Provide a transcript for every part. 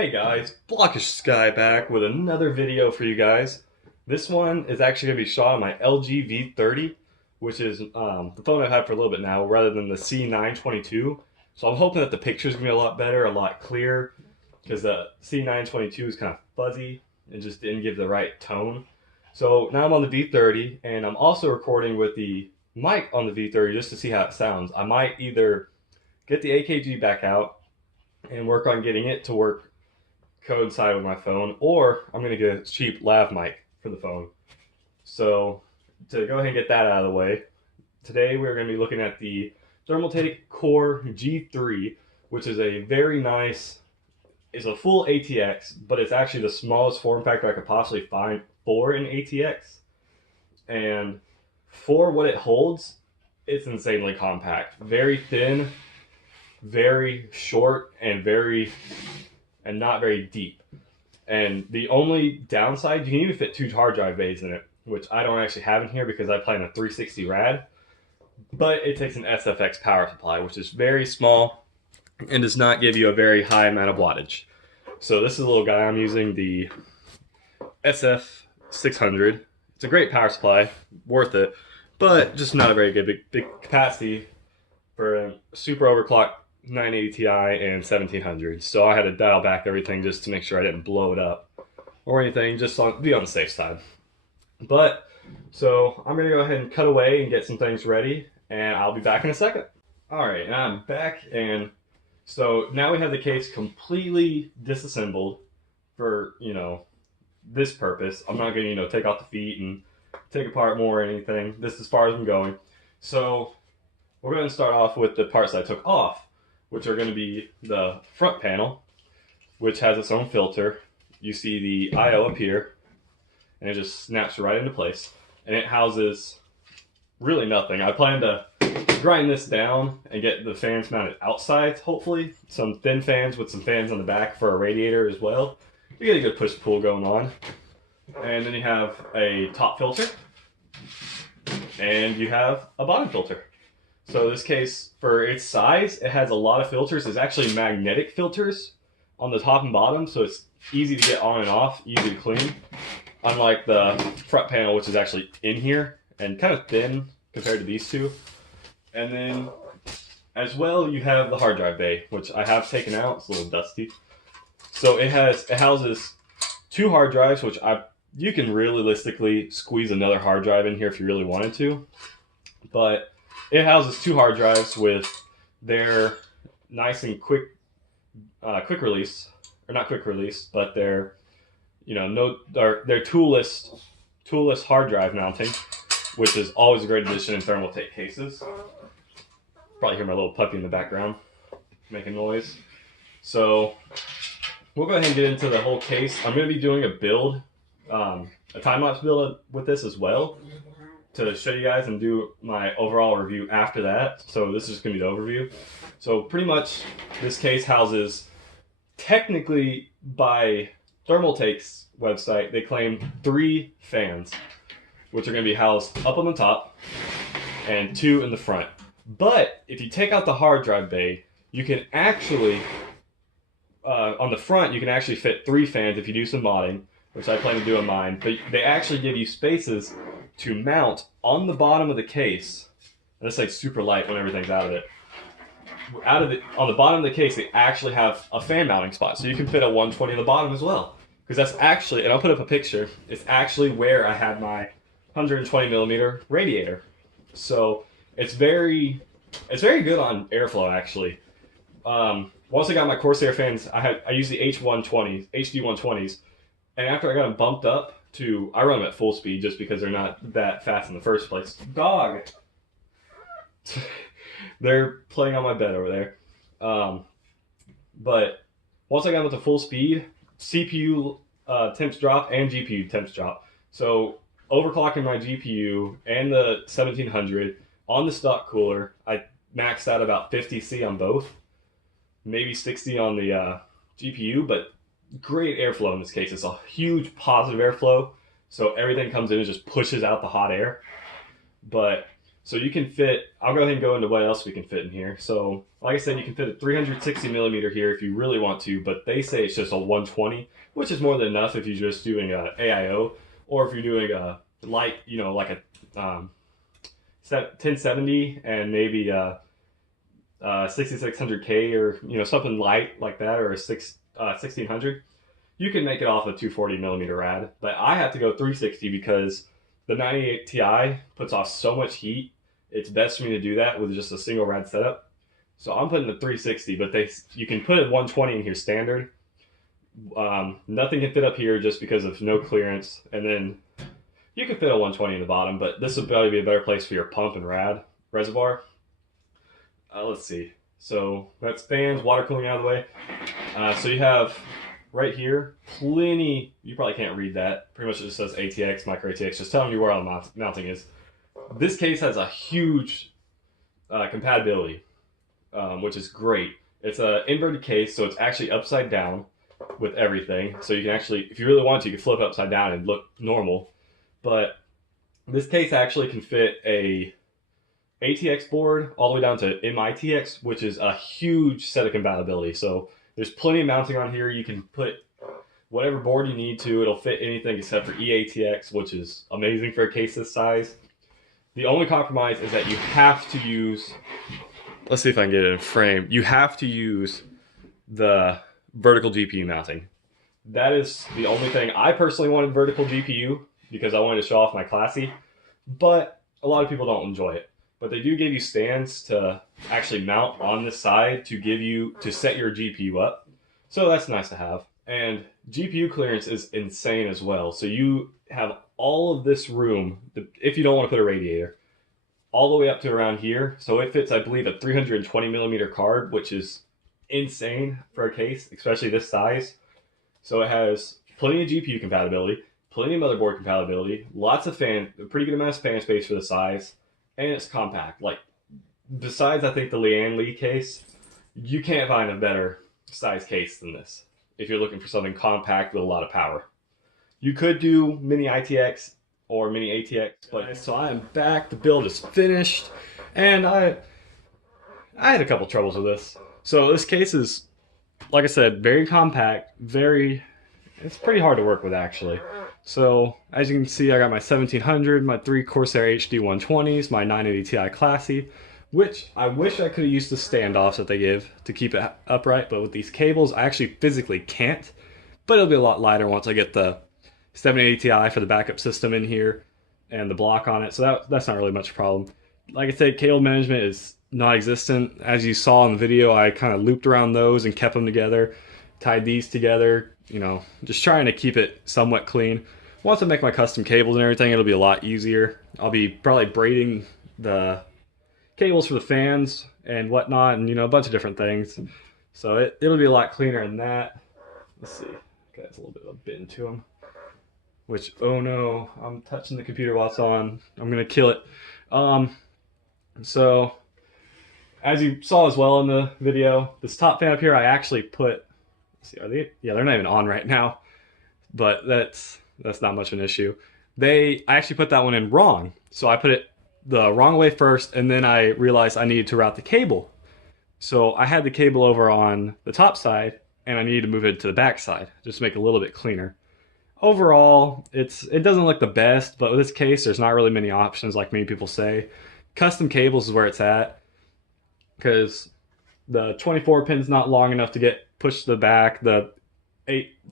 Hey guys, Blockish Sky back with another video for you guys. This one is actually going to be shot on my LG V30, which is the phone I've had for a little bit now, rather than the C922. So I'm hoping that the picture's going to be a lot better, a lot clearer, because the C922 is kind of fuzzy and just didn't give the right tone. So now I'm on the V30, and I'm also recording with the mic on the V30 just to see how it sounds. I might either get the AKG back out and work on getting it to work coincide with my phone, or I'm going to get a cheap lav mic for the phone. So to go ahead and get that out of the way, today we're going to be looking at the Thermaltake Core G3, which is a very nice, it's a full ATX, but it's actually the smallest form factor I could possibly find for an ATX. And for what it holds, it's insanely compact. Very thin, very short, and not very deep. And the only downside, you can even fit 2 hard drive bays in it, which I don't actually have in here because I play on a 360 rad. But it takes an SFX power supply, which is very small and does not give you a very high amount of wattage. So this is a little guy I'm using, the SF600. It's a great power supply, worth it, but just not a very good big capacity for a super overclocked 980 Ti and 1700. So I had to dial back everything just to make sure I didn't blow it up or anything, just be on the safe side. But so I'm gonna go ahead and cut away and get some things ready, and I'll be back in a second. All right, and I'm back, and so now we have the case completely disassembled for this purpose. I'm not gonna take off the feet and take apart more or anything. This is as far as I'm going. So we're going to start off with the parts that I took off, which are going to be the front panel, which has its own filter. You see the I/O up here, and it just snaps right into place. And it houses really nothing. I plan to grind this down and get the fans mounted outside, hopefully. Some thin fans with some fans on the back for a radiator as well. You get a good push-pull going on. And then you have a top filter, and you have a bottom filter. So this case, for its size, it has a lot of filters. It's actually magnetic filters on the top and bottom, so it's easy to get on and off, easy to clean. Unlike the front panel, which is actually in here and kind of thin compared to these two. And then, as well, you have the hard drive bay, which I have taken out. It's a little dusty. So it houses 2 hard drives, which you can realistically squeeze another hard drive in here if you really wanted to. But it houses 2 hard drives with their nice and quick release, or not quick release, but their their toolless hard drive mounting, which is always a great addition in Thermaltake cases. Probably hear my little puppy in the background making noise. So we'll go ahead and get into the whole case. I'm going to be doing a build, a time-lapse build with this as well, to show you guys and do my overall review after that. So this is going to be the overview. So pretty much this case houses, technically by Thermaltake's website, they claim 3 fans, which are going to be housed up on the top and 2 in the front. But if you take out the hard drive bay, you can actually, on the front, you can actually fit 3 fans if you do some modding, which I plan to do on mine. But they actually give you spaces to mount on the bottom of the case. And this thing's super light when everything's out of it. On the bottom of the case, they actually have a fan mounting spot, so you can fit a 120 on the bottom as well. Because that's actually, and I'll put up a picture, it's actually where I had my 120 millimeter radiator. So it's very good on airflow actually. Once I got my Corsair fans, I use the H120s, HD120s, and after I got them bumped up to, I run them at full speed just because they're not that fast in the first place. Dog! They're playing on my bed over there. But once I got them to full speed, CPU temps drop and GPU temps drop. So overclocking my GPU and the 1700 on the stock cooler, I maxed out about 50C on both. Maybe 60 on the GPU, but great airflow in this case. It's a huge positive airflow, so everything comes in and just pushes out the hot air. But So you can fit, I'll go ahead and go into what else we can fit in here. So like I said, you can fit a 360 millimeter here if you really want to, but they say it's just a 120, which is more than enough if you're just doing a AIO, or if you're doing a light, you know, like a 1070 and maybe 6600K, or you know, something light like that, or a 1600. You can make it off a 240 millimeter rad, but I have to go 360 because the 98 Ti puts off so much heat. It's best for me to do that with just a single rad setup. So I'm putting the 360, but you can put a 120 in here standard. Nothing can fit up here just because of no clearance, and then you can fit a 120 in the bottom, but this would probably be a better place for your pump and rad reservoir. Let's see. So that's fans, water cooling out of the way. So you have right here plenty. You probably can't read that. Pretty much it just says ATX, micro ATX, just telling you where all the mounting is. This case has a huge compatibility, which is great. It's an inverted case, so it's actually upside down with everything. So you can actually, if you really want to, you can flip upside down and look normal. But this case actually can fit a ATX board all the way down to MITX, which is a huge set of compatibility. So there's plenty of mounting on here. You can put whatever board you need to. It'll fit anything except for EATX, which is amazing for a case this size. The only compromise is that you have to use, let's see if I can get it in frame. You have to use the vertical GPU mounting. That is the only thing. I personally wanted vertical GPU because I wanted to show off my classy, but a lot of people don't enjoy it. But they do give you stands to actually mount on this side to set your GPU up. So that's nice to have. And GPU clearance is insane as well. So you have all of this room, if you don't want to put a radiator, all the way up to around here. So it fits, I believe, a 320 millimeter card, which is insane for a case, especially this size. So it has plenty of GPU compatibility, plenty of motherboard compatibility, lots of a pretty good amount of fan space for the size. And it's compact. Like, besides, I think, the Lian Li case, you can't find a better size case than this if you're looking for something compact with a lot of power. You could do mini ITX or mini ATX, but so I am back. The build is finished, and I had a couple troubles with this. So this case is, like I said, very compact, it's pretty hard to work with actually. So as you can see, I got my 1700, my 3 Corsair HD 120s, my 980 Ti Classy, which I wish I could have used the standoffs that they give to keep it upright, but with these cables, I actually physically can't. But it'll be a lot lighter once I get the 780 Ti for the backup system in here and the block on it, so that's not really much of a problem. Like I said, cable management is non-existent. As you saw in the video, I kind of looped around those and kept them together, tied these together, you know, just trying to keep it somewhat clean. Once I make my custom cables and everything, it'll be a lot easier. I'll be probably braiding the cables for the fans and whatnot, and you know, a bunch of different things. So it'll be a lot cleaner than that. Let's see. Okay, that's a little bit of a bit into them. Which, oh no, I'm touching the computer while it's on. I'm gonna kill it. So, as you saw as well in the video, this top fan up here, I actually put, let's see, are they? Yeah, they're not even on right now, but that's not much of an issue. I actually put that one in wrong. So I put it the wrong way first, and then I realized I needed to route the cable. So I had the cable over on the top side, and I needed to move it to the back side, just to make it a little bit cleaner. Overall, it doesn't look the best, but with this case, there's not really many options like many people say. Custom cables is where it's at, because the 24 pin's not long enough to get pushed to the back.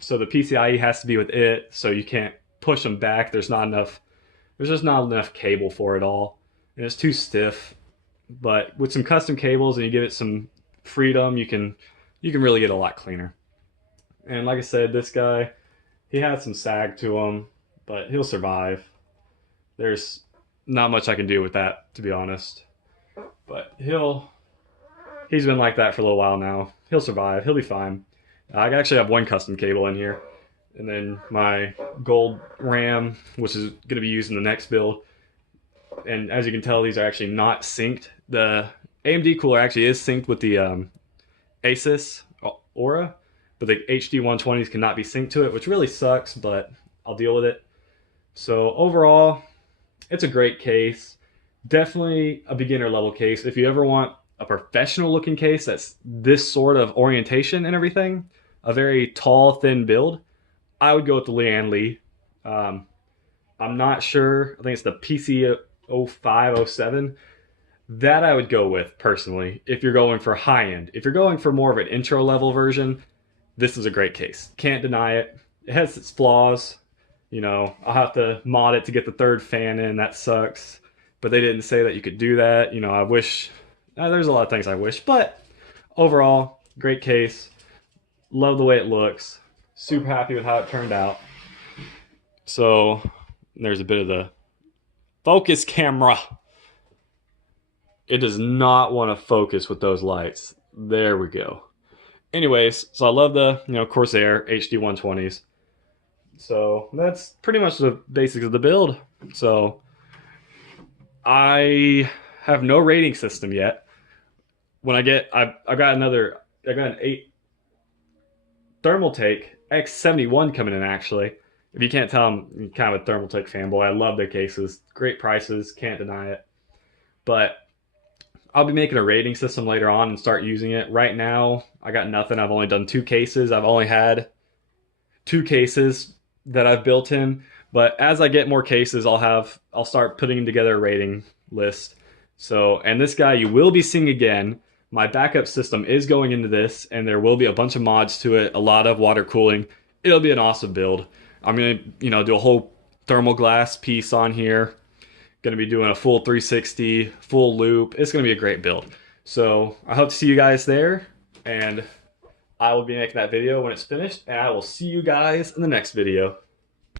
So the PCIe has to be with it, so you can't push them back. There's just not enough cable for it all, and it's too stiff. But with some custom cables and you give it some freedom, you can really get a lot cleaner. And like I said, this guy, he had some sag to him, but he'll survive. There's not much I can do with that, to be honest. But he's been like that for a little while now. He'll survive. He'll be fine. I actually have one custom cable in here, and then my gold RAM, which is going to be used in the next build. And as you can tell, these are actually not synced. The AMD cooler actually is synced with the Asus Aura, but the HD 120s cannot be synced to it, which really sucks, but I'll deal with it. So overall, it's a great case. Definitely a beginner level case. If you ever want a professional looking case that's this sort of orientation and everything, a very tall, thin build, I would go with the Lian Li. Um, I'm not sure. I think it's the PC 0507. That I would go with personally if you're going for high end. If you're going for more of an intro level version, this is a great case. Can't deny it. It has its flaws. You know, I'll have to mod it to get the third fan in. That sucks. But they didn't say that you could do that. You know, I wish. There's a lot of things I wish. But overall, great case. Love the way it looks. Super happy with how it turned out. So there's a bit of the focus camera. It does not want to focus with those lights. There we go. Anyways, so I love the, Corsair HD 120s. So that's pretty much the basics of the build. So I have no rating system yet. When I got an 8 Thermaltake X71 coming in actually. If you can't tell, I'm kind of a Thermaltake fanboy. I love their cases. Great prices, can't deny it. But I'll be making a rating system later on and start using it. Right now, I got nothing. I've only done 2 cases. I've only had 2 cases that I've built in. But as I get more cases, I'll start putting together a rating list. So, and this guy you will be seeing again. My backup system is going into this, and there will be a bunch of mods to it, a lot of water cooling. It'll be an awesome build. I'm gonna, do a whole thermal glass piece on here. Going to be doing a full 360, full loop. It's going to be a great build. So I hope to see you guys there, and I will be making that video when it's finished, and I will see you guys in the next video.